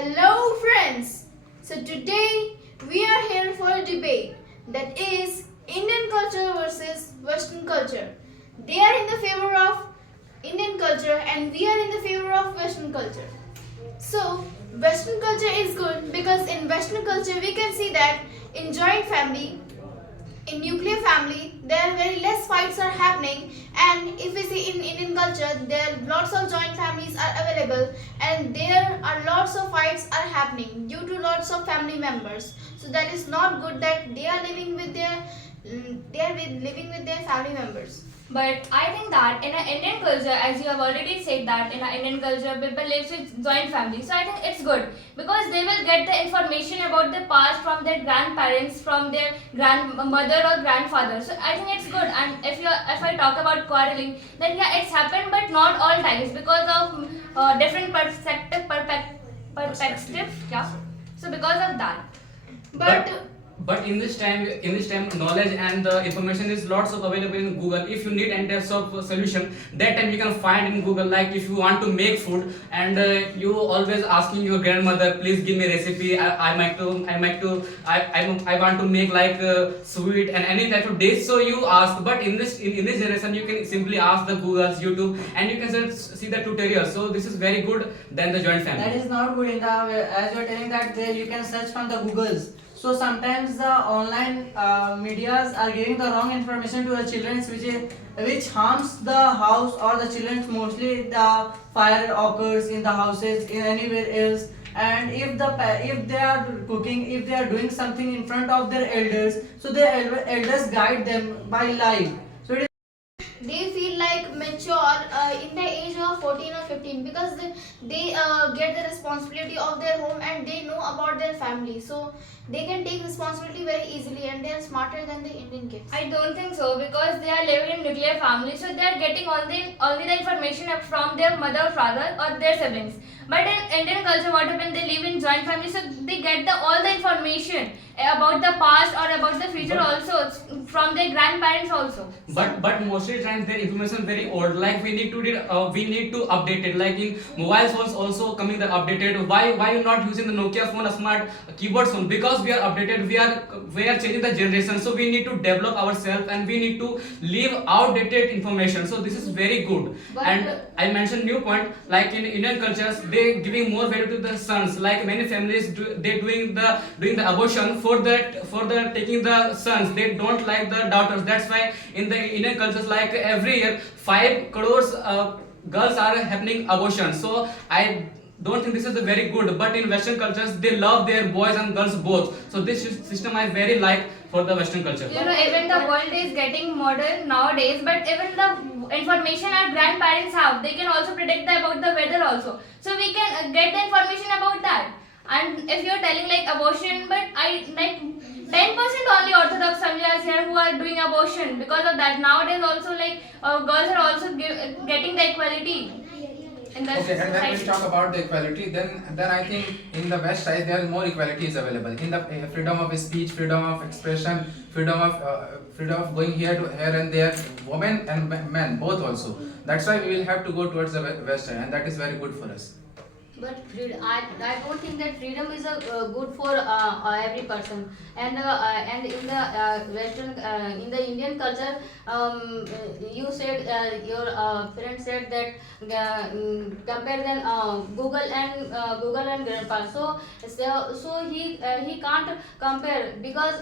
Hello friends! So today we are here for a debate that is Indian culture versus Western culture. They are in the favor of Indian culture and we are in the favor of Western culture. So Western culture is good because in Western culture we can see that in joint family, in nuclear family, there are very less fights are happening, and if we see in Indian culture, there are lots of joint families are available, and there are lots of fights are happening due to lots of family members. So that is not good that they are living with their living with their family members. But I think that in an Indian culture, as you have already said that in an Indian culture, people live with joint family. So I think it's good because they will get the information about the past from their grandparents, from their grandmother or grandfather. So I think it's good. And if I talk about quarreling, then yeah, it's happened, but not all times because of different perspective. Yeah. So because of that. But in this time knowledge and the information is lots of available in Google. If you need any types of solution, that time you can find in Google. Like if you want to make food and you always asking your grandmother, please give me recipe. I want to make like sweet and any type of dish. So you ask. But in this generation, you can simply ask the Google's, YouTube, and you can see the tutorial. So this is very good than the joint family. That is not good in the as you are telling that there you can search from the Googles. So sometimes the online medias are giving the wrong information to the children, which harms the house or the children. Mostly the fire occurs in the houses in anywhere else. And if they are cooking, if they are doing something in front of their elders, so their elders guide them by life. So it is They feel like mature in the age of 14 or 15 because they get the responsibility of their home and they know about their family, so they can take responsibility very easily and they are smarter than the Indian kids. I don't think so because they are living in nuclear family, so they are getting only the information from their mother, father, or their siblings. But in Indian culture, what happens? They live in joint family, so they get all the information about the past or about the future also from their grandparents also. But mostly times their information very old. Like we need to update it. Like in mobile phones also coming the updated. Why you not using the Nokia phone, a smart keyboard phone? Because we are updated. We are changing the generation. So we need to develop ourselves and we need to leave outdated information. So this is very good. And I mentioned new point, like in Indian cultures they giving more value to the sons. Like many families they doing the abortion for the taking the sons. They don't like the daughters. That's why in the Indian cultures, like every year 5 crores girls are happening abortion. So I don't think this is a very good. But in Western cultures they love their boys and girls both. So this system I very like for the Western culture. You know, even the world is getting modern nowadays, but even the information our grandparents have, they can also predict about the weather also. So we can get the information about that. And if you're telling like abortion, but I like 10% only Orthodox families here who are doing abortion because of that. Nowadays also like girls are also getting the equality. In the Okay, and when we society. talk about the equality, then I think in the West side there is more equality is available in the freedom of speech, freedom of expression, freedom of going here to here and there, women and men both also. That's why we will have to go towards the West side, and that is very good for us. But I don't think that freedom is good for every person. And in the Western in the Indian culture, you said your friend said that compare then Google and grandpa. So he can't compare because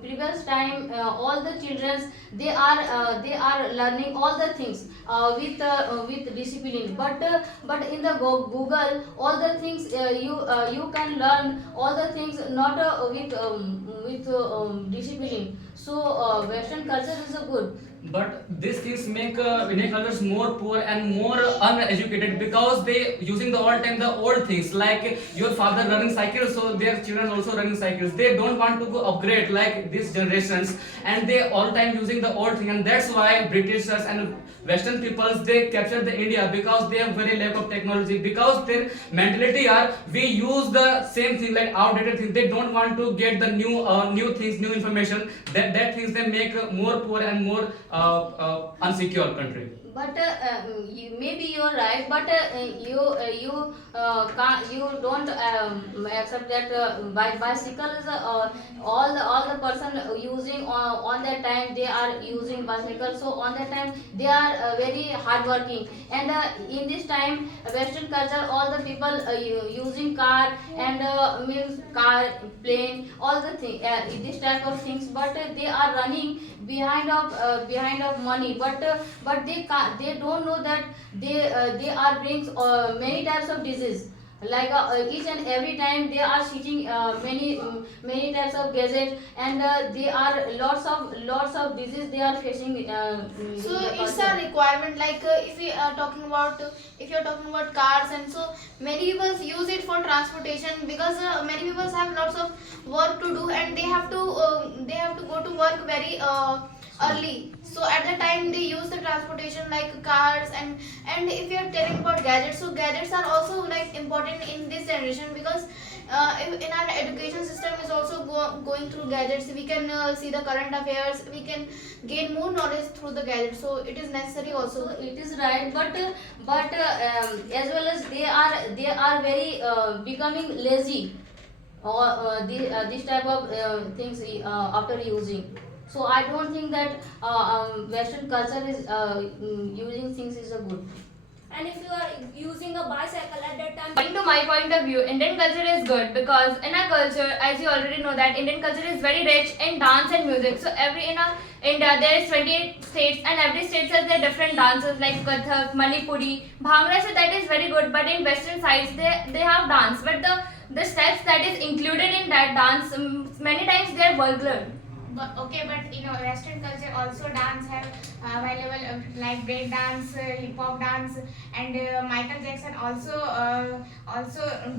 previous time all the children they are learning all the things with discipline. But in the Google, all the things you can learn all the things not with discipline. So Western culture is a good. But these things make Indian cultures more poor and more uneducated because they using the all time the old things. Like your father running cycles, so their children also running cycles. They don't want to go upgrade like these generations, and they all time using the old thing. And that's why Britishers and Western peoples they capture the India because they have very lack of technology. Because their mentality are we use the same thing like outdated things. They don't want to get the new things, new information. that things they make more poor and more unsecure country. But maybe you're right, but you don't accept that bicycle is all the person using on that time they are using bicycle. So on that time they are very hardworking, and in this time Western culture all the people using car and means car, plane, all the thing this type of things. But they are running behind of money, but they don't know that they are brings many types of disease, like each and every time they are switching many types of gadgets, and they are lots of disease they are facing. So it's a requirement, like if we are talking about if you're talking about cars, and so many people use it for transportation, because many people have lots of work to do, and they have to go to work very early. So at the time they use the transportation like cars, and if you're telling about gadgets, so gadgets are also like important in this generation, because in our education system is also going through gadgets. We can see the current affairs, we can gain more knowledge through the gadgets, so it is necessary also. So it is right, but as well as they are very becoming lazy, or this type of things after using. So I don't think that Western culture is using things is a good. And if you are using a bicycle at that time, according to my point of view, Indian culture is good, because in our culture, as you already know, that Indian culture is very rich in dance and music. So in India there is 28 states, and every state has their different dances like Kathak, Manipuri, Bhangra. So that is very good. But in Western sides they have dance, but the steps that is included in that dance, many times they are vulgar. But in Western culture also dance have available like break dance, hip hop dance, and Michael Jackson also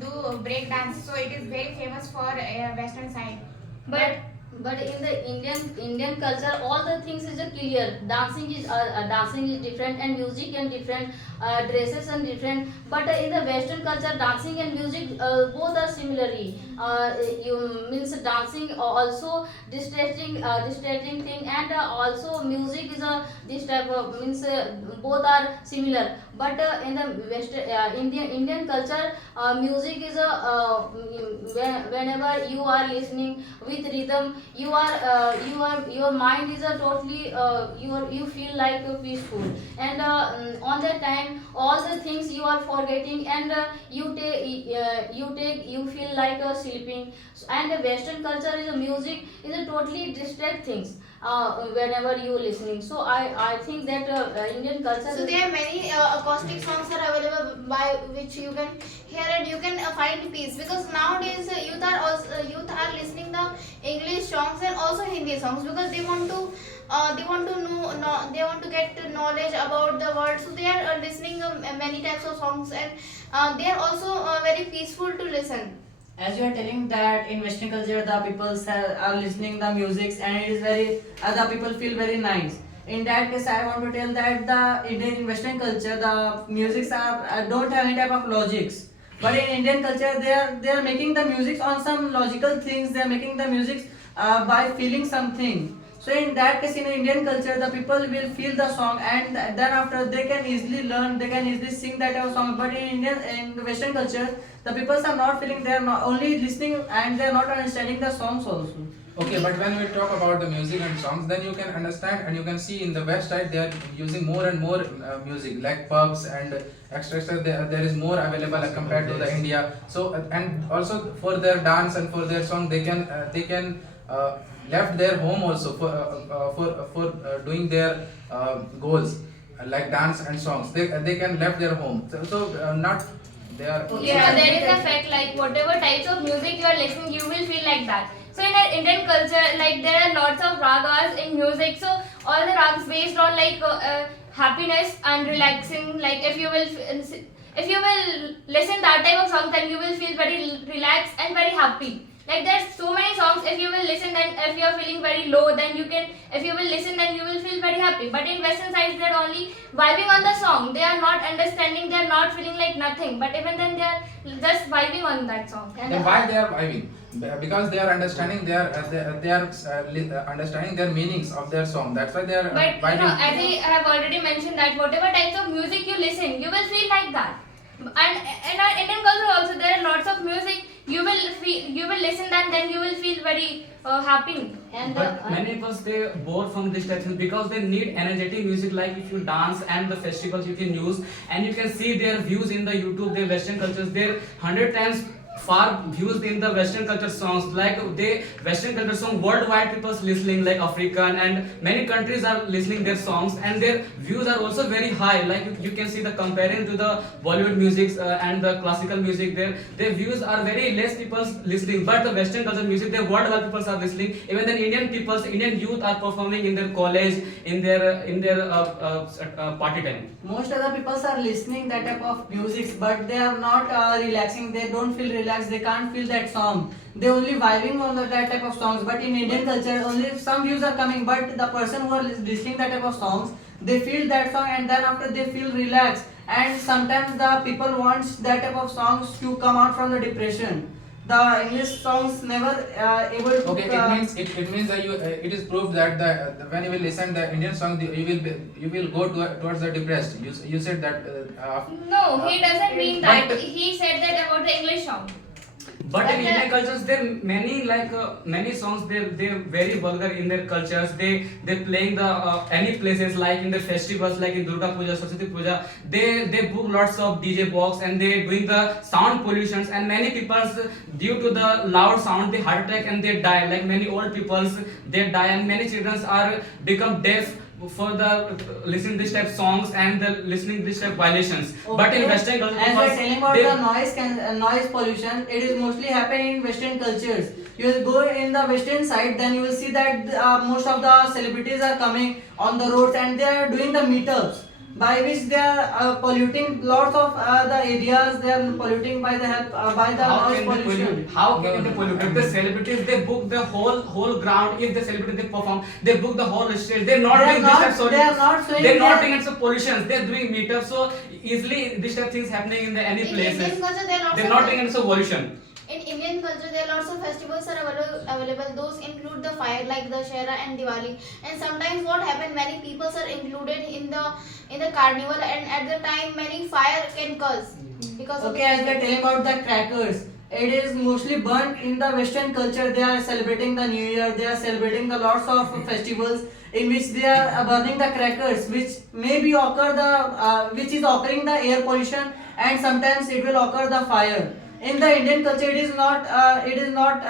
do break dance. So it is very famous for Western side. But in the Indian culture, all the things is clear. Dancing is different, and music and different, dresses and different. But in the Western culture, dancing and music both are similarly. You means dancing also distracting thing, and also music is this type of means both are similar. But in the Indian culture, music is whenever you are listening with rhythm, your mind is totally you feel like peaceful, and on that time all the things you are forgetting, and you feel like sleeping. And the Western culture is music is a totally distract things whenever you listening. So I think that Indian culture. So there are many acoustic songs are available by which you can hear and you can find peace, because nowadays youth are listening the English songs and also Hindi songs, because they want to know they want to get knowledge about the world, so they are listening many types of songs, and they are also very peaceful to listen. As you are telling that in Western culture the people are listening the music, and it is very the people feel very nice. In that case, I want to tell that the Indian Western culture the musics are don't have any type of logics. But in Indian culture, they are making the music on some logical things. They are making the music by feeling something. So in that case, in Indian culture, the people will feel the song, and then after they can easily learn, they can easily sing that type of song. But in Western culture, the people are not feeling. They are not only listening, and they are not understanding the songs also. Okay, but when we talk about the music and songs, then you can understand and you can see in the west side they are using more and more music like pubs and extra. There is more available compared to the India. So and also for their dance and for their song, they can left their home also for doing their goals like dance and songs. They can left their home. So not they are. Yeah, there is a fact, like whatever types of music you are listening, you will feel like that. So in our Indian culture, like there are lots of ragas in music. So all the ragas based on like happiness and relaxing. Like if you will listen that type of song, then you will feel very relaxed and very happy. Like there's so many songs. If you will listen, then if you are feeling very low, then you can. If you will listen, then you will feel very happy. But in Western sides, they are only vibing on the song. They are not understanding. They are not feeling like nothing. But even then, they are just vibing on that song. Then why they are vibing? because they are understanding understanding their meanings of their song. That's why they are But finding. as I have already mentioned that whatever types of music you listen, you will feel like that. And in our Indian culture also there are lots of music. You will listen that, then you will feel very happy. And But many of us they bored from this type of because they need energetic music like if you dance and the festivals you can use and you can see their views in the YouTube, their Western cultures, they're 100 times far views in the Western culture songs like they Western culture song worldwide people's listening like African and many countries are listening their songs and their views are also very high like you can see the comparing to the Bollywood music and the classical music their views are very less people's listening but the Western culture music their worldwide peoples are listening even the Indian youth are performing in their college in their party time. Most of the people are listening that type of music, but they are not relaxing. They don't feel relaxed. They can't feel that song. They only vibing on that type of songs. But in Indian culture, only some views are coming. But the person who are listening that type of songs, they feel that song, and then after they feel relaxed. And sometimes the people wants that type of songs to come out from the depression. The English songs never able to. Okay, it means that it is proved that when you will listen the Indian song, you will go towards the depressed. You said that. No, he doesn't mean that. but- He said that about the English song. But in Indian cultures, there many many songs they're very vulgar in their cultures. They playing the any places like in the festivals like in Durga Puja, Saraswati Puja. They book lots of DJ box and they doing the sound pollutions and many people due to the loud sound they heart attack and they die. Like many old people they die and many children are become deaf for the listening this type songs and the listening this type violations. But in Western culture, as we're telling about they- the noise pollution, it is mostly happening in Western cultures. You will go in the Western side, then you will see that most of the celebrities are coming on the roads and they are doing the meetups by which they are polluting lots of the areas. They are polluting by the help by the how noise can they pollution. pollute? How can they pollute? If the celebrities they book the whole ground, if the celebrity they perform, they book the whole stage. They're not They are doing not- this type they are not showing They're not their- doing some pollutions. They're doing meetups. So easily this type of things happening in the any In places. Indian culture, there are lots They're of not doing any sort of pollution. In Indian culture, there are lots of festivals are available. Those include the fire like the Shera and Diwali. And sometimes what happen, many people are included in the carnival, and at the time many fire can cause because Okay, as we are telling about the crackers, it is mostly burnt in the Western culture. They are celebrating the New Year. They are celebrating the lots of festivals in which they are burning the crackers, which may be which is occurring the air pollution, and sometimes it will occur the fire. In the Indian culture, it is not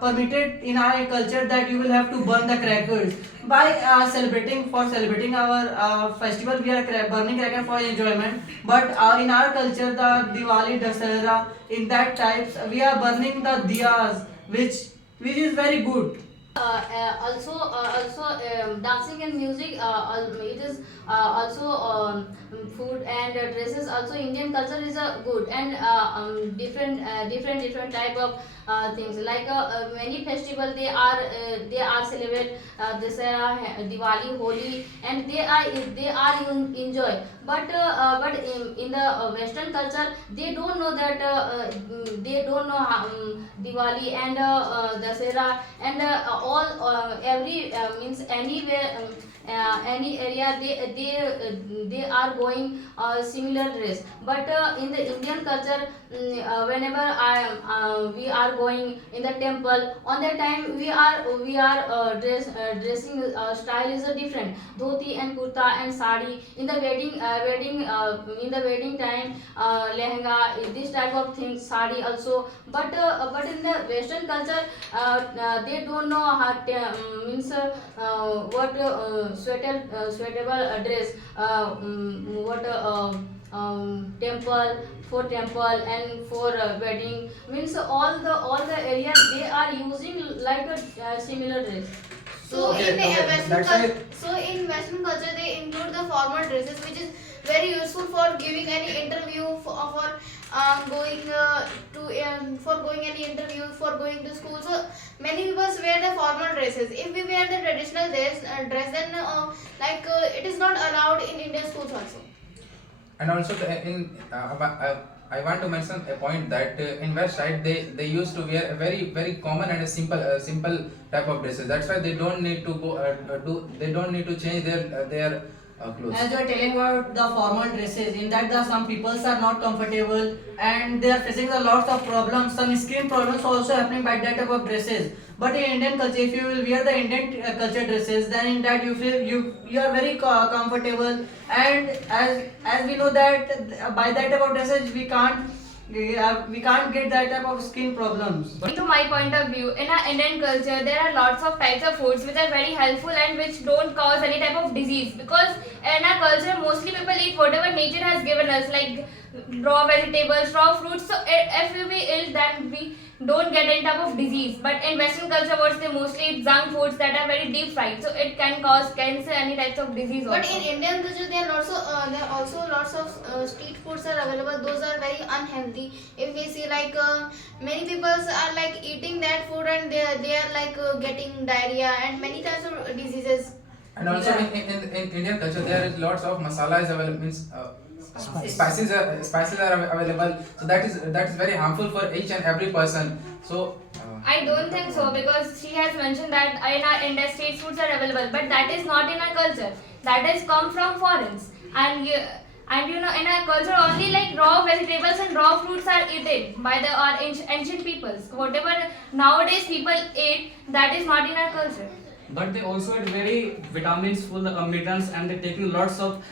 permitted in our culture that you will have to burn the crackers. By celebrating our festival, we are burning crackers for enjoyment. But in our culture, the Diwali, Dasara, in that types, we are burning the diyas, which is very good. Also dancing and music, it is also food and dresses. Also Indian culture is good and different type of things like many festival they are celebrate Dasara, Diwali, Holi, and they are enjoy. But in the Western culture, they don't know that Diwali and Dasara and all every means anywhere. Any area they are going similar dress, but in the Indian culture, whenever we are going in the temple, on that time we are dressing style is different, dhoti and kurta and sari. In the in the wedding time, lehenga, this type of things, sari also. But in the Western culture, they don't know how means what suitable dress, what temple and for wedding, means all the area they are using like a similar dress. So Okay, in the okay, Western that's culture, in Western culture they include the formal dresses, which is very useful for giving any interview, for going any interview, for going to school. So many people wear the formal dresses. If we wear the traditional dress, then it is not allowed in Indian schools also. And also I want to mention a point that in West side they used to wear a very common and a simple type of dresses. That's why they don't need to go they don't need to change their clothes. As you are telling about the formal dresses, in that the some peoples are not comfortable and they are facing a lot of problems. Some skin problems also happening by that type of dresses. But in Indian culture, if you will wear the Indian culture dresses, then in that you feel you are very comfortable. And as we know that by that type of dresses we can't get that type of skin problems. To my point of view, in our Indian culture, there are lots of types of foods which are very helpful and which don't cause any type of disease. Because in our culture, mostly people eat whatever nature has given us, like raw vegetables, raw fruits. So if we be ill, then we don't get any type of disease. But in Western culture, what they mostly eat junk foods that are very deep fried, so it can cause cancer, any types of disease. But also. in Indian culture, there are also lots of street foods are available. Those are very unhealthy. If we see like many people are like eating that food and they are like getting diarrhea and many types of diseases. And also Yeah. in Indian culture there is lots of masalas available, means spices are available. So that is very harmful for each and every person. So I don't think so, because she has mentioned that in our India street foods are available, but that is not in our culture. That has come from foreigners, and you know, in our culture only like raw vegetables and raw fruits are eaten by our ancient peoples. Whatever nowadays people eat, that is not in our culture. But they also had very vitamins full minerals, and they're taking lots of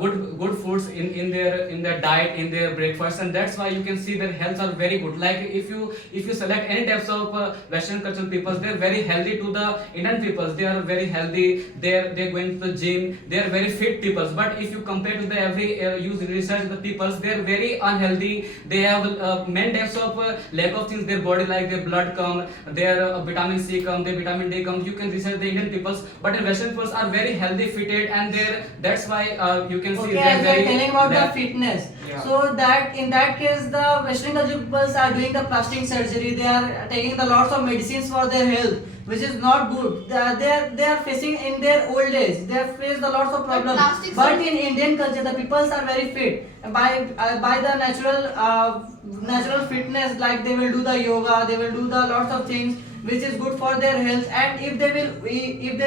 good foods in their diet, in their breakfast, and that's why you can see their health are very good. Like if you select any types of Western cultural peoples, they're very healthy to the Indian peoples. They are very healthy. They're going to the gym. They are very fit peoples. But if you compare to the every use research the peoples, they're very unhealthy. They have many types of lack of things in their body, like their blood come, their vitamin C come, their vitamin D come. You can research the Indian peoples, but in Western peoples are very healthy, fitted, and that's why you can see Okay, they're as you are very telling about they're- the fitness, Yeah. so that in that case the Western culture peoples are doing the plastic surgery. They are taking the lots of medicines for their health, which is not good. They are facing in their old age. They have faced the lots of problems. plastic But surgery- in Indian culture, the peoples are very fit by the natural fitness. Like they will do the yoga, they will do the lots of things which is good for their health. And if they will eat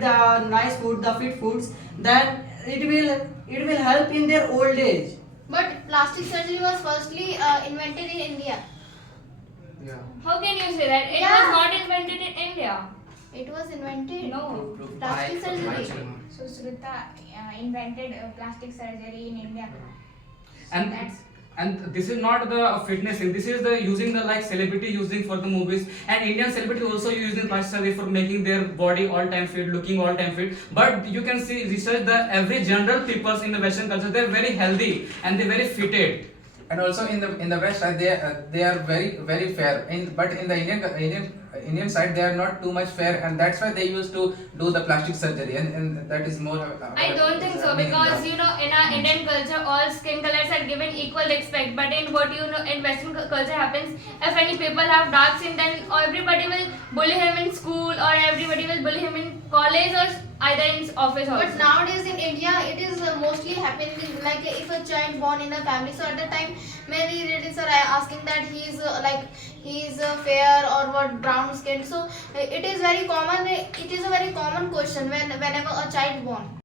the nice food, the fit foods, then it will help in their old age. But plastic surgery was firstly invented in India. yeah. How can you say that? It Yeah. was not invented in India. It was invented. No. Plastic surgery. So Shrita invented plastic surgery in India. and That's and this is not the fitness thing. This is the using the like celebrity using for the movies, and Indian celebrity also using plastic surgery for making their body all time fit, looking all time fit. But you can see research the every general peoples in the Western culture, they're very healthy and they're very fitted. And also in the West side they are very fair. But in the Indian side they are not too much fair, and that's why they used to do the plastic surgery, and that is more. I don't think so, because you know, in our Indian culture all skin colors are given equal respect, but in what you know in Western culture happens, if any people have dark skin, then everybody will bully him in school, or everybody will bully him in college, or either in office also. But nowadays in India, it is mostly happening like if a child born in a family. So at the time, many relatives are asking that he's fair or what brown skin. So it is very common. It is a very common question whenever a child born.